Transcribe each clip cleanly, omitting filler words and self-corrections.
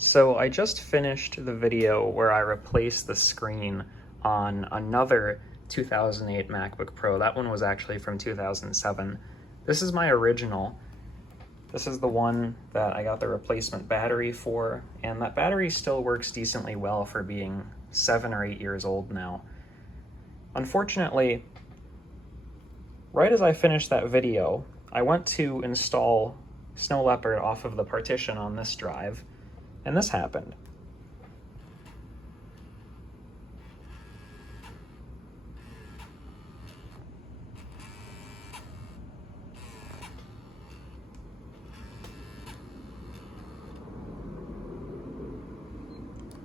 So I just finished the video where I replaced the screen on another 2008 MacBook Pro. That one was actually from 2007. This is my original. This is the one that I got the replacement battery for, and that battery still works decently well for being 7 or 8 years old now. Unfortunately, right as I finished that video, I went to install Snow Leopard off of the partition on this drive, and this happened.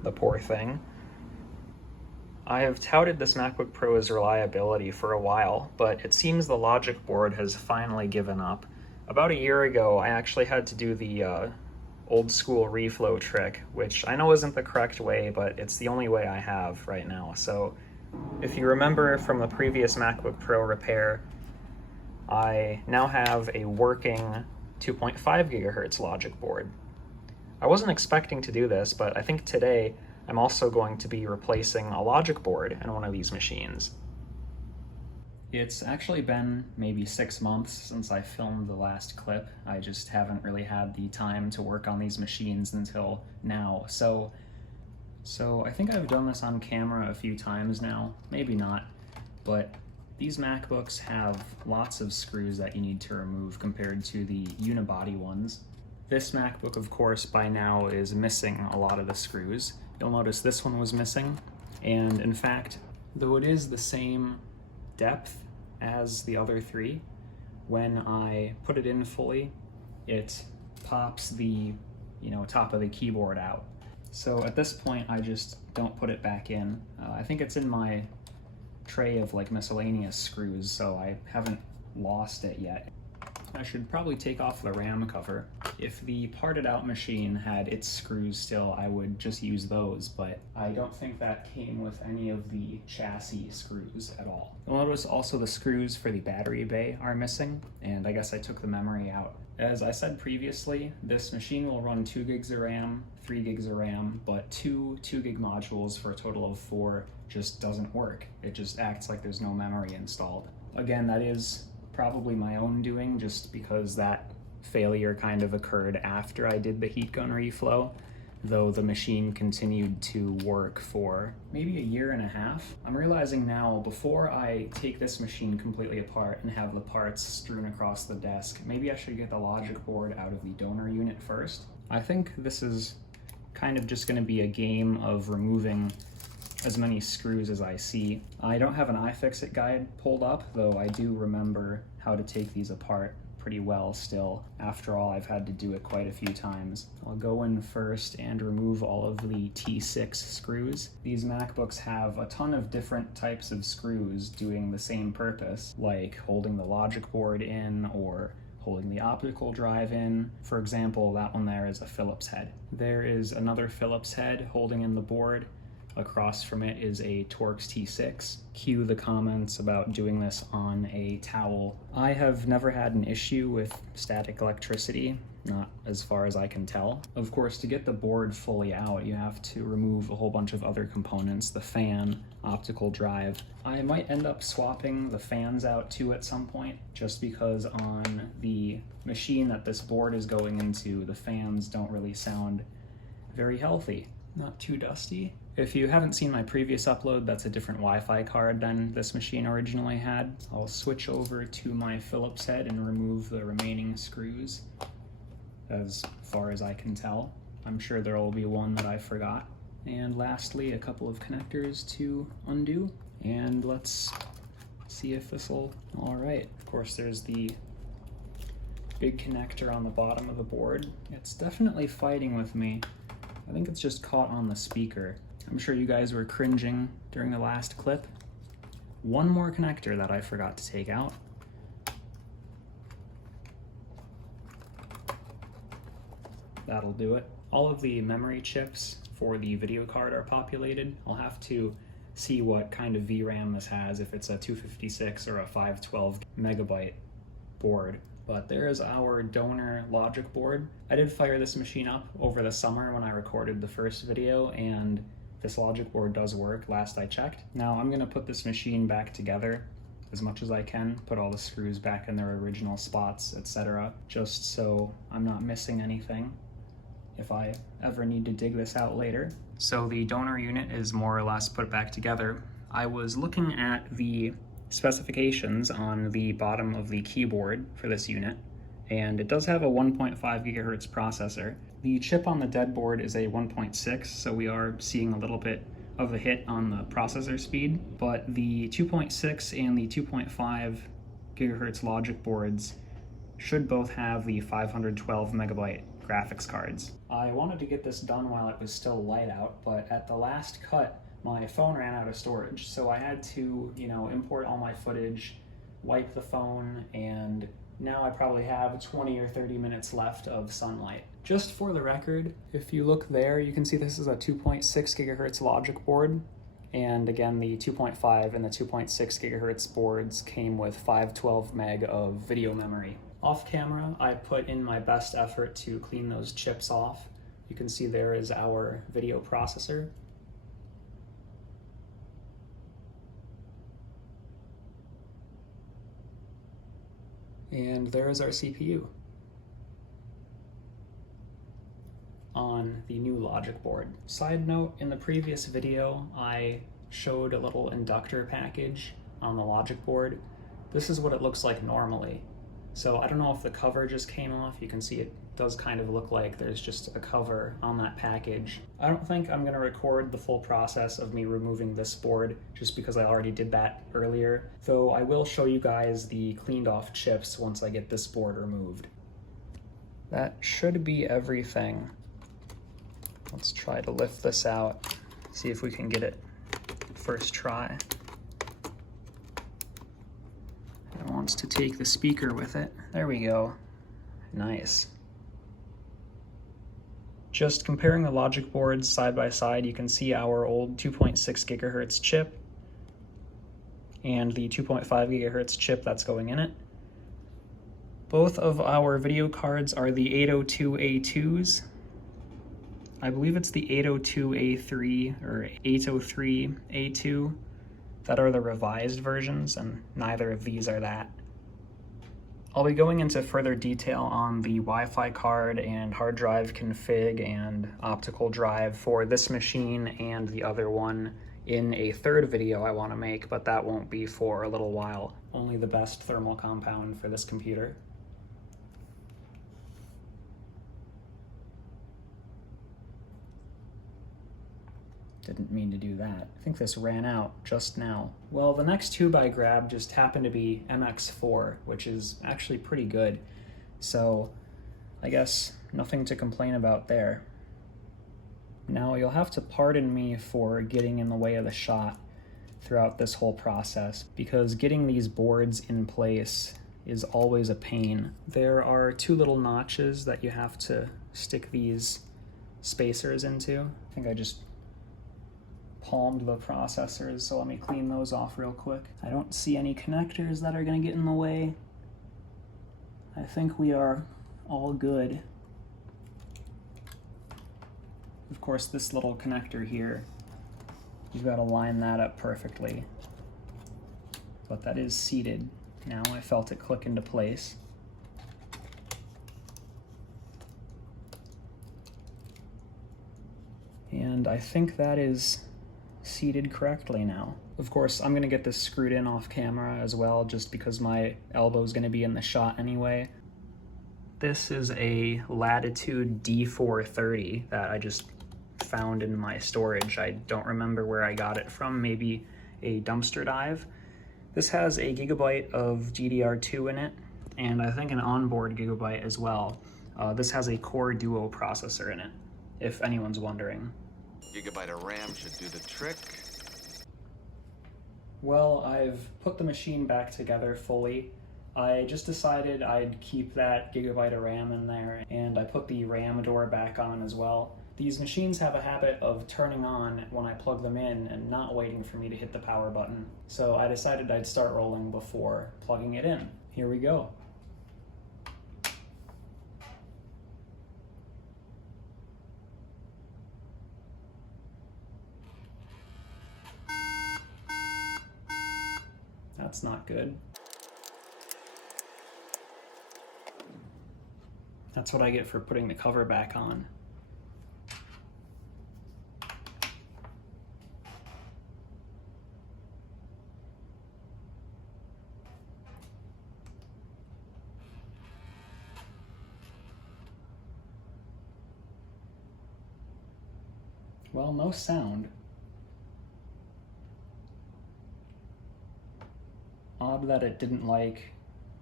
The poor thing. I have touted this MacBook Pro's reliability for a while, but it seems the logic board has finally given up. About a year ago, I actually had to do the old school reflow trick, which I know isn't the correct way, but it's the only way I have right now. So if you remember from the previous MacBook Pro repair, I now have a working 2.5 gigahertz logic board. I wasn't expecting to do this, but I think today I'm also going to be replacing a logic board in one of these machines. It's actually been maybe 6 months since I filmed the last clip. I just haven't really had the time to work on these machines until now. So I think I've done this on camera a few times now, maybe not, but these MacBooks have lots of screws that you need to remove compared to the unibody ones. This MacBook, of course, by now is missing a lot of the screws. You'll notice this one was missing, and in fact, though it is the same depth as the other three, when I put it in fully, it pops the top of the keyboard out. So at this point, I just don't put it back in. I think it's in my tray of like miscellaneous screws, so I haven't lost it yet. I should probably take off the RAM cover. If the parted out machine had its screws still, I would just use those, but I don't think that came with any of the chassis screws at all. You'll notice also the screws for the battery bay are missing, and I guess I took the memory out. As I said previously, this machine will run 2 gigs of RAM, 3 gigs of RAM, but two 2 gig modules for a total of 4 just doesn't work. It just acts like there's no memory installed. Again, that is probably my own doing, just because that failure kind of occurred after I did the heat gun reflow, though the machine continued to work for maybe a year and a half. I'm realizing now, before I take this machine completely apart and have the parts strewn across the desk, maybe I should get the logic board out of the donor unit first. I think this is kind of just going to be a game of removing as many screws as I see. I don't have an iFixit guide pulled up, though I do remember how to take these apart pretty well still. After all, I've had to do it quite a few times. I'll go in first and remove all of the T6 screws. These MacBooks have a ton of different types of screws doing the same purpose, like holding the logic board in or holding the optical drive in. For example, that one there is a Phillips head. There is another Phillips head holding in the board. Across from it is a Torx T6. Cue the comments about doing this on a towel. I have never had an issue with static electricity, not as far as I can tell. Of course, to get the board fully out, you have to remove a whole bunch of other components, the fan, optical drive. I might end up swapping the fans out too at some point, just because on the machine that this board is going into, the fans don't really sound very healthy. Not too dusty. If you haven't seen my previous upload, that's a different Wi-Fi card than this machine originally had. I'll switch over to my Phillips head and remove the remaining screws, as far as I can tell. I'm sure there will be one that I forgot. And lastly, a couple of connectors to undo. And let's see if this will, all right. Of course, there's the big connector on the bottom of the board. It's definitely fighting with me. I think it's just caught on the speaker. I'm sure you guys were cringing during the last clip. One more connector that I forgot to take out. That'll do it. All of the memory chips for the video card are populated. I'll have to see what kind of VRAM this has, if it's a 256 or a 512 megabyte board. But there is our donor logic board. I did fire this machine up over the summer when I recorded the first video, and this logic board does work, last I checked. Now I'm gonna put this machine back together as much as I can, put all the screws back in their original spots, etc., just so I'm not missing anything if I ever need to dig this out later. So the donor unit is more or less put back together. I was looking at the specifications on the bottom of the keyboard for this unit, and it does have a 1.5 gigahertz processor. The chip on the dead board is a 1.6, so we are seeing a little bit of a hit on the processor speed, but the 2.6 and the 2.5 gigahertz logic boards should both have the 512 megabyte graphics cards. I wanted to get this done while it was still light out, but at the last cut, my phone ran out of storage, so I had to, import all my footage, wipe the phone, and now I probably have 20 or 30 minutes left of sunlight. Just for the record, if you look there, you can see this is a 2.6 gigahertz logic board, and again, the 2.5 and the 2.6 gigahertz boards came with 512 meg of video memory. Off camera, I put in my best effort to clean those chips off. You can see there is our video processor. And there is our CPU on the new logic board. Side note, in the previous video, I showed a little inductor package on the logic board. This is what it looks like normally. So I don't know if the cover just came off. You can see it does kind of look like there's just a cover on that package. I don't think I'm gonna record the full process of me removing this board just because I already did that earlier, though I will show you guys the cleaned off chips once I get this board removed. That should be everything. Let's try to lift this out, see if we can get it first try. It wants to take the speaker with it. There we go. Nice. Just comparing the logic boards side by side, you can see our old 2.6 gigahertz chip and the 2.5 gigahertz chip that's going in it. Both of our video cards are the 802A2s. I believe it's the 802A3 or 803A2 that are the revised versions, and neither of these are that. I'll be going into further detail on the Wi-Fi card and hard drive config and optical drive for this machine and the other one in a third video I want to make, but that won't be for a little while. Only the best thermal compound for this computer. Didn't mean to do that. I think this ran out just now. Well, the next tube I grabbed just happened to be MX4, which is actually pretty good. So I guess nothing to complain about there. Now you'll have to pardon me for getting in the way of the shot throughout this whole process, because getting these boards in place is always a pain. There are two little notches that you have to stick these spacers into. I think I just palmed the processors, so let me clean those off real quick. I don't see any connectors that are going to get in the way. I think we are all good. Of course, this little connector here, you've got to line that up perfectly. But that is seated. Now I felt it click into place. And I think that is seated correctly now. Of course, I'm gonna get this screwed in off camera as well, just because my elbow is gonna be in the shot anyway. This is a Latitude D430 that I just found in my storage. I don't remember where I got it from, maybe a dumpster dive. This has a gigabyte of DDR2 in it, and I think an onboard gigabyte as well. This has a Core Duo processor in it, if anyone's wondering. Gigabyte of RAM should do the trick. Well, I've put the machine back together fully. I just decided I'd keep that gigabyte of RAM in there, and I put the RAM door back on as well. These machines have a habit of turning on when I plug them in and not waiting for me to hit the power button. So I decided I'd start rolling before plugging it in. Here we go. That's not good. That's what I get for putting the cover back on. Well, no sound. Odd that it didn't like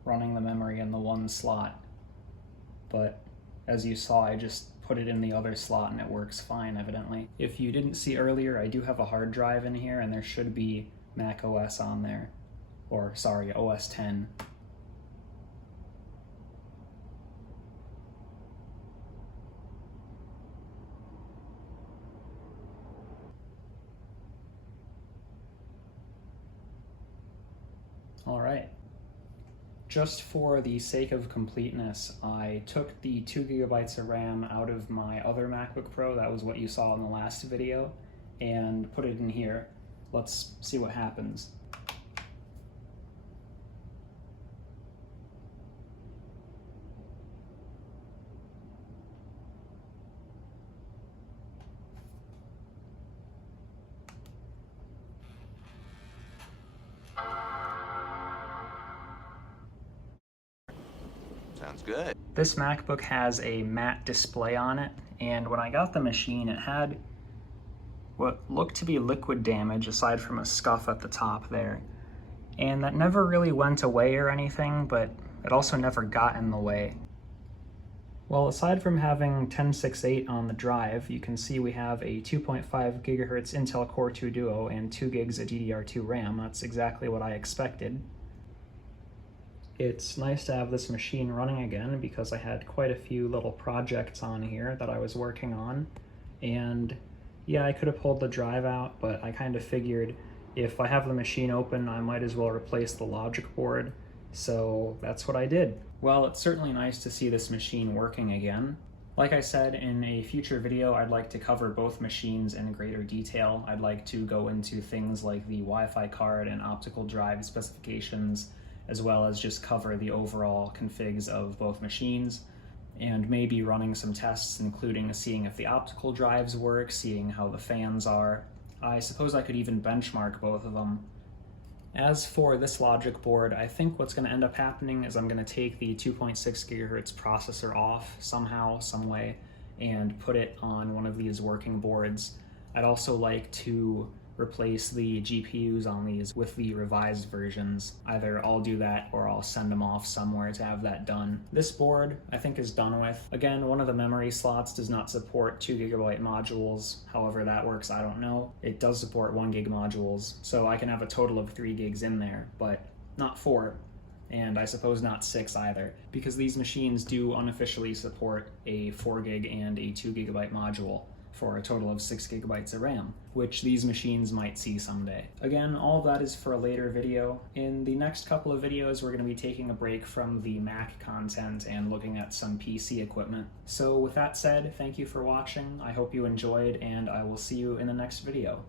running the memory in the one slot, but as you saw, I just put it in the other slot and it works fine, evidently. If you didn't see earlier, I do have a hard drive in here and there should be Mac OS on there, or sorry, OS 10. All right. Just for the sake of completeness, I took the 2 gigabytes of RAM out of my other MacBook Pro, that was what you saw in the last video, and put it in here. Let's see what happens. Sounds good. This MacBook has a matte display on it, and when I got the machine, it had what looked to be liquid damage aside from a scuff at the top there. And that never really went away or anything, but it also never got in the way. Well, aside from having 1068 on the drive, you can see we have a 2.5 gigahertz Intel Core 2 Duo and 2 gigs of DDR2 RAM. That's exactly what I expected. It's nice to have this machine running again because I had quite a few little projects on here that I was working on. And yeah, I could have pulled the drive out, but I kind of figured if I have the machine open, I might as well replace the logic board. So that's what I did. Well, it's certainly nice to see this machine working again. Like I said, in a future video, I'd like to cover both machines in greater detail. I'd like to go into things like the Wi-Fi card and optical drive specifications, as well as just cover the overall configs of both machines, and maybe running some tests, including seeing if the optical drives work, seeing how the fans are. I suppose I could even benchmark both of them. As for this logic board, I think what's going to end up happening is I'm going to take the 2.6 gigahertz processor off somehow, some way, and put it on one of these working boards. I'd also like to replace the GPUs on these with the revised versions. Either I'll do that or I'll send them off somewhere to have that done. This board I think is done with. Again, one of the memory slots does not support 2 gigabyte modules. However that works, I don't know. It does support 1 gig modules, so I can have a total of 3 gigs in there, but not 4. And I suppose not 6 either, because these machines do unofficially support a 4 gig and a 2 gigabyte module for a total of 6 gigabytes of RAM, which these machines might see someday. Again, all of that is for a later video. In the next couple of videos, we're going to be taking a break from the Mac content and looking at some PC equipment. So with that said, thank you for watching. I hope you enjoyed, and I will see you in the next video.